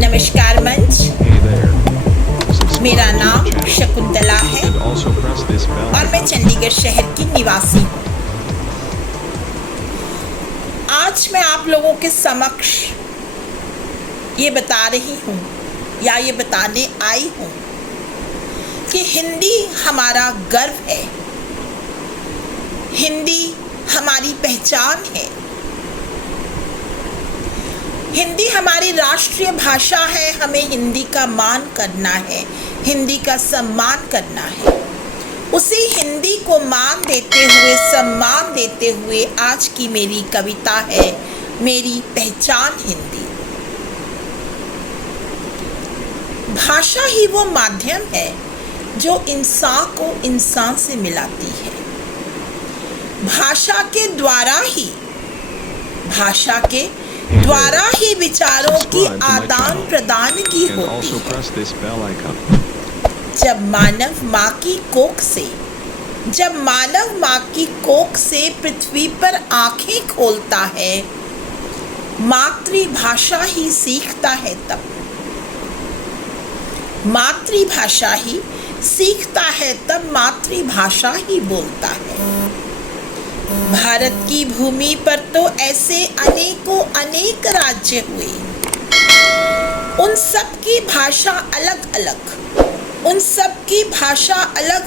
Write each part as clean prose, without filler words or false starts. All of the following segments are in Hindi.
नमस्कार मंच। मेरा नाम शकुंतला है और मैं चंडीगढ़ शहर की निवासी हूँ। आज मैं आप लोगों के समक्ष ये बता रही हूँ या ये बताने आई हूँ कि हिंदी हमारा गर्व है, हिंदी हमारी पहचान है, हिंदी हमारी राष्ट्रीय भाषा है। हमें हिंदी का मान करना है, हिंदी का सम्मान करना है। उसी हिंदी को मान देते हुए, सम्मान देते हुए आज की मेरी कविता है मेरी पहचान हिंदी। भाषा ही वो माध्यम है जो इंसान को इंसान से मिलाती है। भाषा के द्वारा ही विचारों की आदान प्रदान की होती है। जब मानव माँ की कोख से पृथ्वी पर आंखें खोलता है, मातृभाषा ही सीखता है। तब मातृभाषा ही सीखता है, तब मातृभाषा ही बोलता है। भारत की भूमि पर तो ऐसे अनेक राज्य हुए, उन सब की भाषा अलग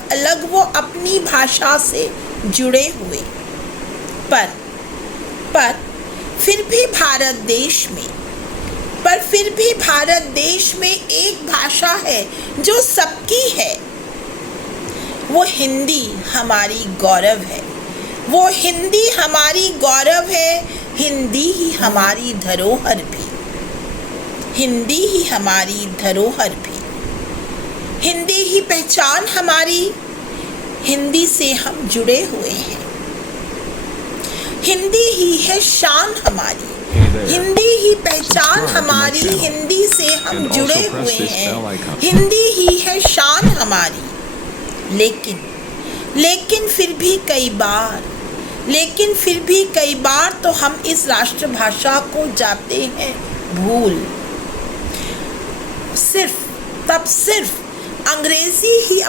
अलग, वो अपनी भाषा से जुड़े हुए। पर फिर भी भारत देश में एक भाषा है जो सबकी है। वो हिंदी हमारी गौरव है, वो हिंदी हमारी गौरव है। हिंदी ही हमारी धरोहर भी, हिंदी ही हमारी धरोहर भी, हिंदी ही पहचान हमारी। हिंदी से हम जुड़े हुए हैं, हिंदी ही है शान हमारी, हिंदी ही पहचान हमारी। हिंदी से हम जुड़े हुए हैं, हिंदी ही है शान हमारी। लेकिन फिर भी कई बार तो हम इस राष्ट्रभाषा को जाते हैं भूल। सिर्फ अंग्रेजी ही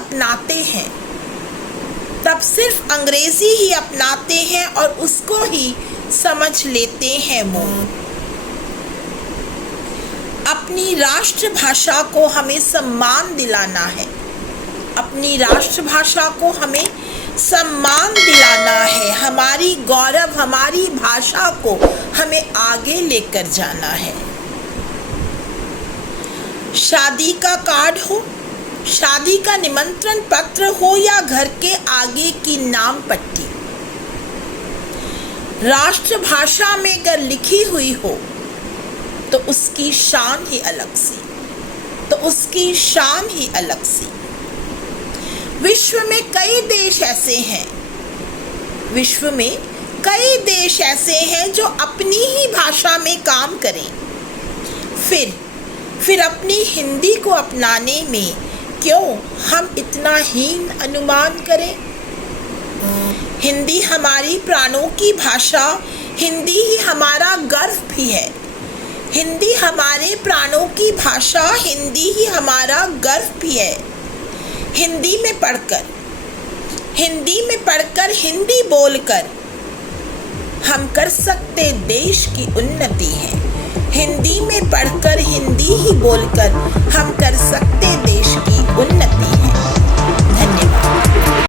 अपनाते हैं और उसको ही समझ लेते हैं मुंह। अपनी राष्ट्रभाषा को हमें सम्मान दिलाना है, अपनी राष्ट्रभाषा को हमें सम्मान दिलाना है। हमारी गौरव, हमारी भाषा को हमें आगे लेकर जाना है। शादी का कार्ड हो, शादी का निमंत्रण पत्र हो या घर के आगे की नाम पट्टी, राष्ट्रभाषा में अगर लिखी हुई हो तो उसकी शान ही अलग सी। विश्व में कई देश ऐसे हैं जो अपनी ही भाषा में काम करें। फिर अपनी हिंदी को अपनाने में क्यों हम इतना हीन अनुमान करें। हिंदी हमारी प्राणों की भाषा, हिंदी ही हमारा गर्व भी है। हिंदी हमारे प्राणों की भाषा, हिंदी ही हमारा गर्व भी है। हिंदी में पढ़कर, हिंदी बोलकर हम कर सकते देश की उन्नति है। हिंदी में पढ़कर, हिंदी ही बोलकर हम कर